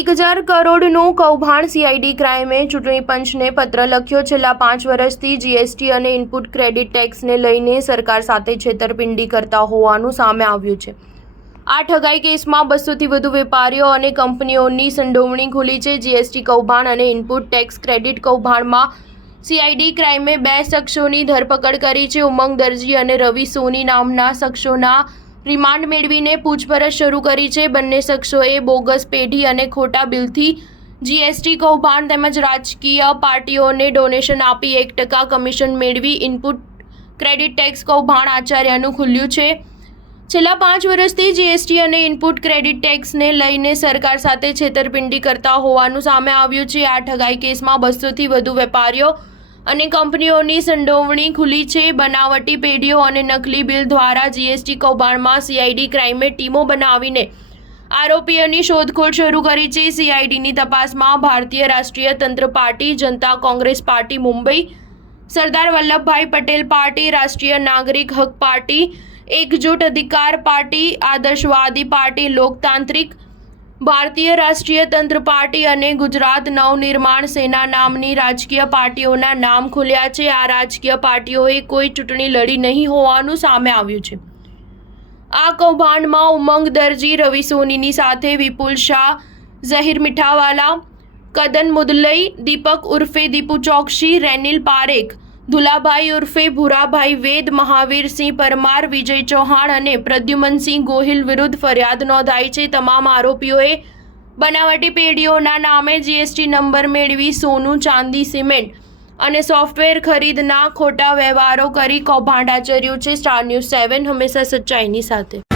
1000 કરોડનું કૌભાંડ સીઆઈડી ક્રાઇમે ચૂંટણી પંચને પત્ર લખ્યો। છેલ્લા 5 વર્ષથી જીએસટી અને ઇનપુટ ક્રેડિટ ટેક્સને લઈને સરકાર સાથે છેતરપિંડી કરતા હોવાનું સામે આવ્યું છે। આ ઠગાઈ કેસમાં 200થી વધુ વેપારીઓ અને કંપનીઓની સંડોવણી ખુલી છે। જીએસટી કૌભાંડ અને ઇનપુટ ટેક્સ ક્રેડિટ કૌભાંડમાં સીઆઈડી ક્રાઇમે 2 શખ્સોની ધરપકડ કરી છે। ઉમંગ દરજી અને રવિ સોની નામના શખ્સોના રિમાન્ડ મેળવીને પૂછપરછ શરૂ કરી છે। બંને શખ્સોએ બોગસ પેઢી અને ખોટા બિલથી જીએસટી કૌભાંડ તેમજ રાજકીય પાર્ટીઓને ડોનેશન આપી 1% કમિશન મેળવી ઇનપુટ ક્રેડિટ ટેક્સ કૌભાંડ આચર્યાનું ખુલ્યું છે। છેલ્લા 5 વર્ષથી જીએસટી અને ઇનપુટ ક્રેડિટ ટેક્સને લઈને સરકાર સાથે છેતરપિંડી કરતા હોવાનું સામે આવ્યું છે। આ ઠગાઈ કેસમાં 200થી વધુ વેપારીઓ અને કંપનીઓની સંડોવણી ખુલી છે। બનાવટી પેઢીઓ અને નકલી બિલ દ્વારા જીએસટી કૌભાંડમાં સીઆઈડી ક્રાઇમે ટીમો બનાવીને આરોપીઓની શોધખોળ શરૂ કરી છે। સીઆઈડીની તપાસમાં ભારતીય રાષ્ટ્રીય તંત્ર પાર્ટી, જનતા કોંગ્રેસ પાર્ટી મુંબઈ, સરદાર વલ્લભભાઈ પટેલ પાર્ટી, રાષ્ટ્રીય નાગરિક હક પાર્ટી, એકજૂટ અધિકાર પાર્ટી, આદર્શવાદી પાર્ટી, લોકતાંત્રિક ભારતીય રાષ્ટ્રીય તંત્ર પાર્ટી અને ગુજરાત નવનિર્માણ સેના નામની રાજકીય પાર્ટીઓના નામ ખુલ્યા છે। આ રાજકીય પાર્ટીઓએ કોઈ ચૂંટણી લડી નહીં હોવાનું સામે આવ્યું છે। આ કૌભાંડમાં ઉમંગ દરજી, રવિ સોનીની સાથે વિપુલ શાહ, ઝહીર મીઠાવાલા, કદન મુદલઈ, દીપક ઉર્ફે દીપુ ચોકસી, રેનિલ પારેખ, દુલાભાઈ ઉર્ફે ભૂરાભાઈ વેદ, મહાવીરસિંહ પરમાર, વિજય ચૌહાણ અને પ્રદ્યુમનસિંહ ગોહિલ વિરુદ્ધ ફરિયાદ નોંધાઈ છે। તમામ આરોપીઓએ બનાવટી પેઢીઓના નામે જીએસટી નંબર મેળવી સોનું, ચાંદી, સિમેન્ટ અને સોફ્ટવેર ખરીદના ખોટા વ્યવહારો કરી કૌભાંડ આચર્યું છે। સ્ટાર ન્યૂઝ 7 હંમેશા સચ્ચાઈની સાથે।